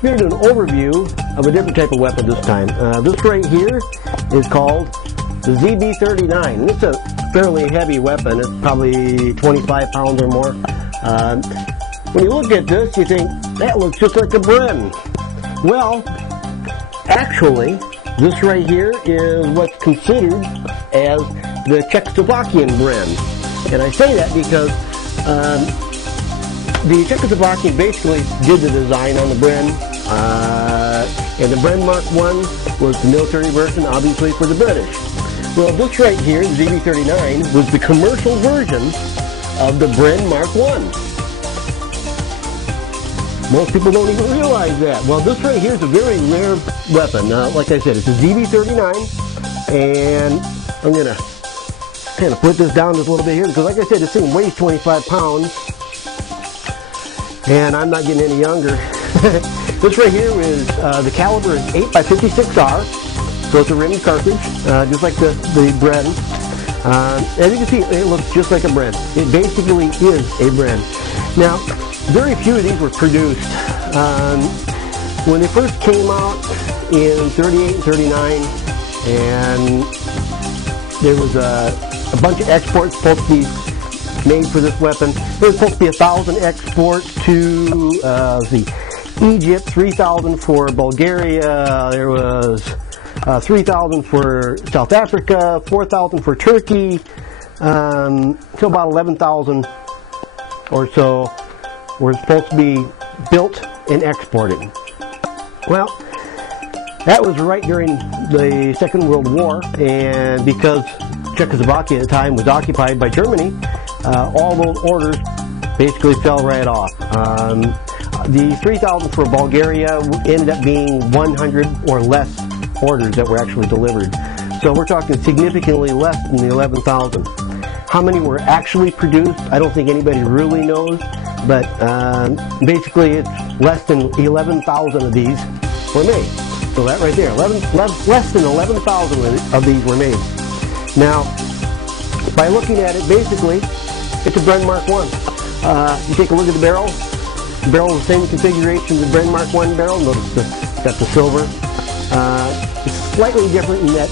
switch gear to an overview of a different type of weapon this time. This right here is called the ZB39. It's a fairly heavy weapon. It's probably 25 pounds or more. When you look at this, you think, that looks just like a Bren. Well, actually, this right here is what's considered as the Czechoslovakian Bren. And I say that because the Czechoslovakian basically did the design on the Bren, and the Bren Mark I was the military version, obviously, for the British. Well, this right here, the ZB39, was the commercial version of the Bren Mark I. Most people don't even realize that. Well, this right here is a very rare weapon. Like I said, it's a ZB39, and I'm going to kind of put this down just a little bit here, because like I said, this thing weighs 25 pounds, and I'm not getting any younger. This right here is, the caliber is 8x56R, so it's a rimmed cartridge, just like the Bren. As you can see, it looks just like a Bren. It basically is a Bren. Now, very few of these were produced. When they first came out in 38 and 39, and there was a bunch of exports supposed to be made for this weapon. There was supposed to be 1,000 exports to Egypt, 3,000 for Bulgaria, there was 3,000 for South Africa, 4,000 for Turkey, so about 11,000 or so were supposed to be built and exported. Well, that was right during the Second World War, and because Czechoslovakia at the time was occupied by Germany, all those orders basically fell right off. The 3,000 for Bulgaria ended up being 100 or less orders that were actually delivered. So we're talking significantly less than the 11,000. How many were actually produced? I don't think anybody really knows, but basically it's less than 11,000 of these were made. So that right there, less than 11,000 of these were made. Now, by looking at it, basically, it's a Bren Mark I. You take a look at the barrel. The barrel is the same configuration as the Bren Mark I barrel. Notice it's got the silver. It's slightly different in that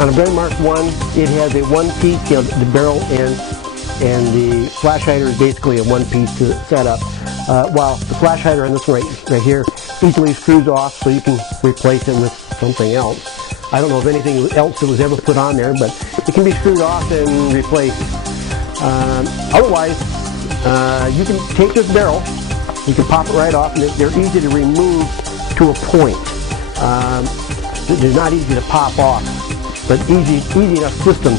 on a Bren Mark I, it has a one-piece, the barrel and the flash hider is basically a one-piece setup. While the flash hider on this one right here easily screws off, so you can replace it with something else. I don't know if anything else that was ever put on there, but it can be screwed off and replaced. Otherwise, you can take this barrel, you can pop it right off, and they're easy to remove to a point. They're not easy to pop off, but easy enough system.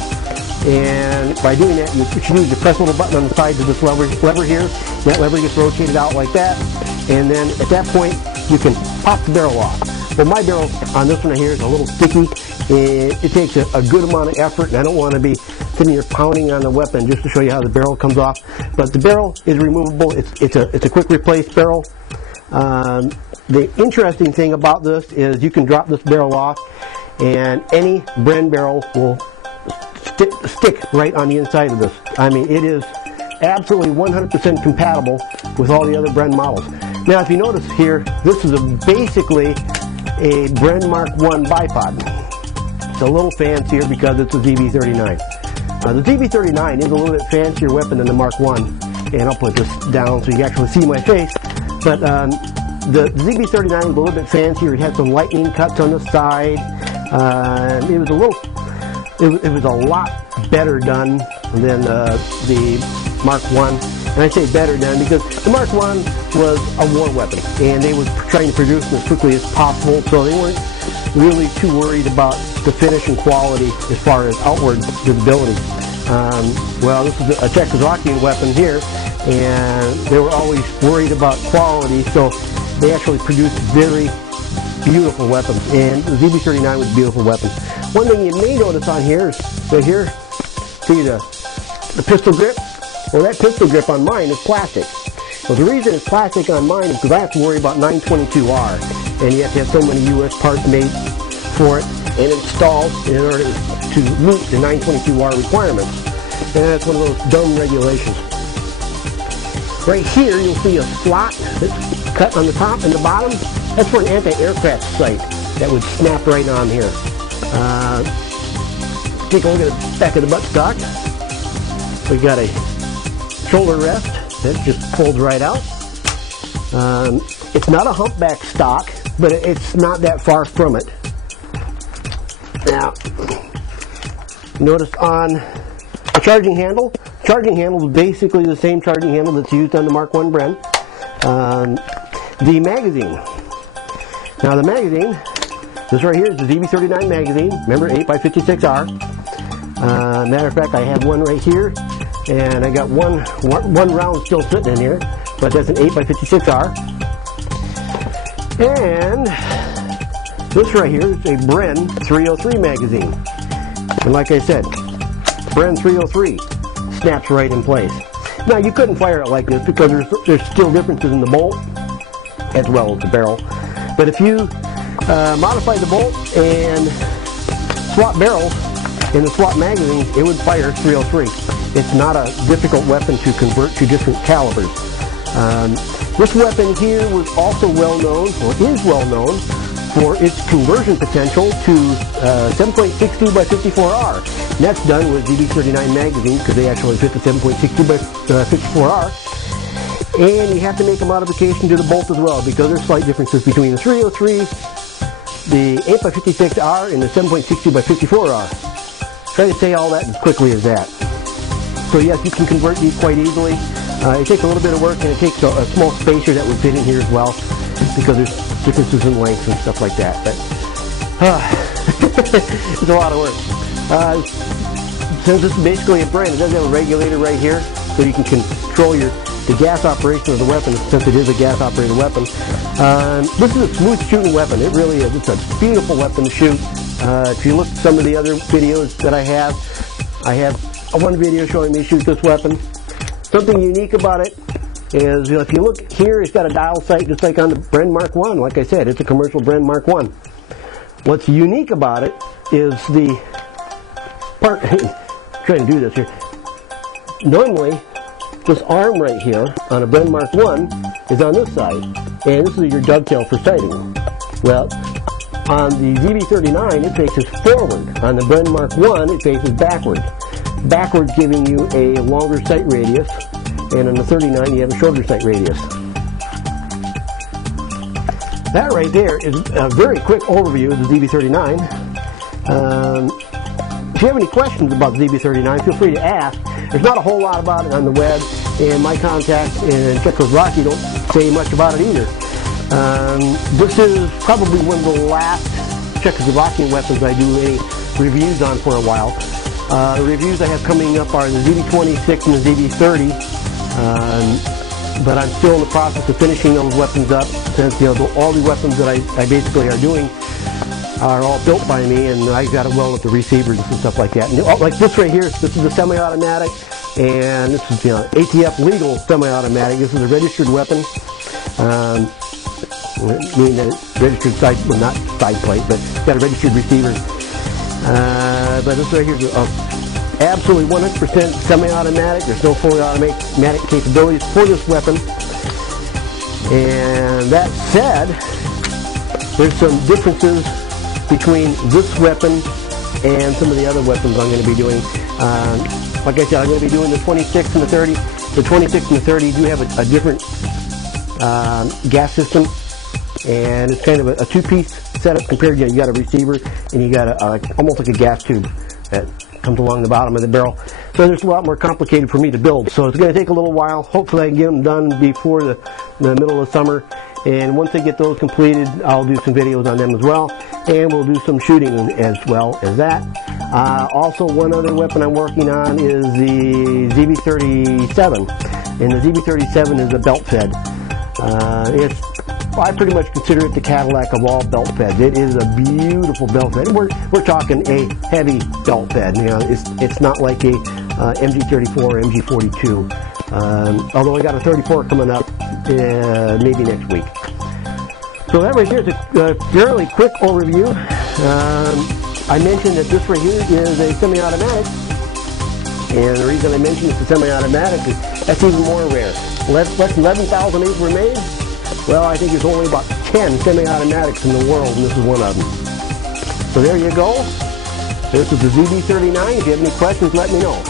And by doing that, what you do is you press a little button on the side of this lever here. That lever gets rotated out like that, and then at that point, you can pop the barrel off. Well, my barrel on this one here is a little sticky. It takes a good amount of effort, and I don't want to be sitting here pounding on the weapon just to show you how the barrel comes off. But the barrel is removable. It's a quick replace barrel. The interesting thing about this is you can drop this barrel off, and any Bren barrel will stick right on the inside of this. I mean, it is absolutely 100% compatible with all the other Bren models. Now, if you notice here, this is basically a Bren Mark I bipod. It's a little fancier because it's a ZB39. The ZB39 is a little bit fancier weapon than the Mark I, and I'll put this down so you can actually see my face. But the ZB39 is a little bit fancier. It had some lightning cuts on the side. It was a lot better done than the Mark I. And I say better done because the Mark I was a war weapon, and they were trying to produce them as quickly as possible, so they weren't really too worried about the finish and quality as far as outward visibility. Well, this is a Czechoslovakian weapon here, and they were always worried about quality, so they actually produced very beautiful weapons, and the ZB39 was a beautiful weapon. One thing you may notice on here is right here, see the pistol grip? Well, that pistol grip on mine is plastic. Well, the reason it's plastic on mine is because I have to worry about 922R, and you have to have so many U.S. parts made for it and installed in order to meet the 922R requirements. And that's one of those dumb regulations. Right here, you'll see a slot that cut on the top and the bottom, that's for an anti-aircraft sight that would snap right on here. Take a look at the back of the buttstock. We got a shoulder rest that just folds right out. It's not a humpback stock, but it's not that far from it. Now, notice on the charging handle is basically the same charging handle that's used on the Mark I Bren. The magazine. Now the magazine, this right here is the ZB39 magazine. Remember, 8x56R. Matter of fact, I have one right here, and I got one round still sitting in here, but that's an 8x56R. And this right here is a Bren 303 magazine. And like I said, Bren 303 snaps right in place. Now you couldn't fire it like this because there's still differences in the bolt as well as the barrel. But if you modify the bolt and swap barrels in the swap magazines, it would fire 303. It's not a difficult weapon to convert to different calibers. This weapon here was also well known, or is well known, for its conversion potential to 7.62 by 54R. And that's done with ZB39 magazines because they actually fit the 7.62 by 54R. And you have to make a modification to the bolt as well because there's slight differences between the 303, the 8x56R, and the 7.62 by 54R. Try to say all that as quickly as that. So yes, you can convert these quite easily. It takes a little bit of work, and it takes a small spacer that would fit in here as well because there's differences in lengths and stuff like that. But it's a lot of work. Since this is basically a Bren, it does have a regulator right here, so you can control the gas operation of the weapon, since it is a gas operated weapon. This is a smooth shooting weapon. It really is. It's a beautiful weapon to shoot. If you look at some of the other videos that I have one video showing me shoot this weapon. Something unique about it is, if you look here, it's got a dial sight just like on the Bren Mark I. Like I said, it's a commercial Bren Mark I. What's unique about it is the part, trying to do this here. Normally, this arm right here on a Bren Mark I is on this side, and this is your dovetail for sighting. Well, on the ZB39, it faces forward. On the Bren Mark I, it faces backward. Backwards giving you a longer sight radius, and on the 39 you have a shorter sight radius. That right there is a very quick overview of the ZB39. If you have any questions about the ZB39, feel free to ask. There's not a whole lot about it on the web, and my contacts in Czechoslovakia don't say much about it either. This is probably one of the last Czechoslovakian weapons I do any reviews on for a while. The reviews I have coming up are the ZB26 and the ZB30, but I'm still in the process of finishing those weapons up, since all the weapons that I basically are doing are all built by me, and I got to weld up the receivers and stuff like that. And, like this right here, this is a semi-automatic, and this is ATF legal semi-automatic. This is a registered weapon, meaning that it's registered side, well, not side plate, but it's got a registered receiver. But this right here is absolutely 100% semi-automatic. There's no fully automatic capabilities for this weapon. And that said, there's some differences between this weapon and some of the other weapons I'm going to be doing. Like I said, I'm going to be doing the 26 and the 30. The 26 and the 30 do have a different gas system, and it's kind of a two-piece setup compared to, you got a receiver and you got almost like a gas tube that comes along the bottom of the barrel. So there's a lot more complicated for me to build. So it's going to take a little while. Hopefully I can get them done before the middle of summer. And once I get those completed, I'll do some videos on them as well. And we'll do some shooting as well as that. Also, one other weapon I'm working on is the ZB37. And the ZB37 is a belt fed. I pretty much consider it the Cadillac of all belt feds. It is a beautiful belt fed. We're talking a heavy belt fed. It's not like a MG34 or MG42. Although I got a 34 coming up maybe next week. So that right here is a fairly quick overview. I mentioned that this right here is a semi-automatic, and the reason I mentioned it's a semi-automatic is that's even more rare. Less than 11,000 of these were made. Well, I think there's only about 10 semi-automatics in the world, and this is one of them. So there you go. This is the ZB39. If you have any questions, let me know.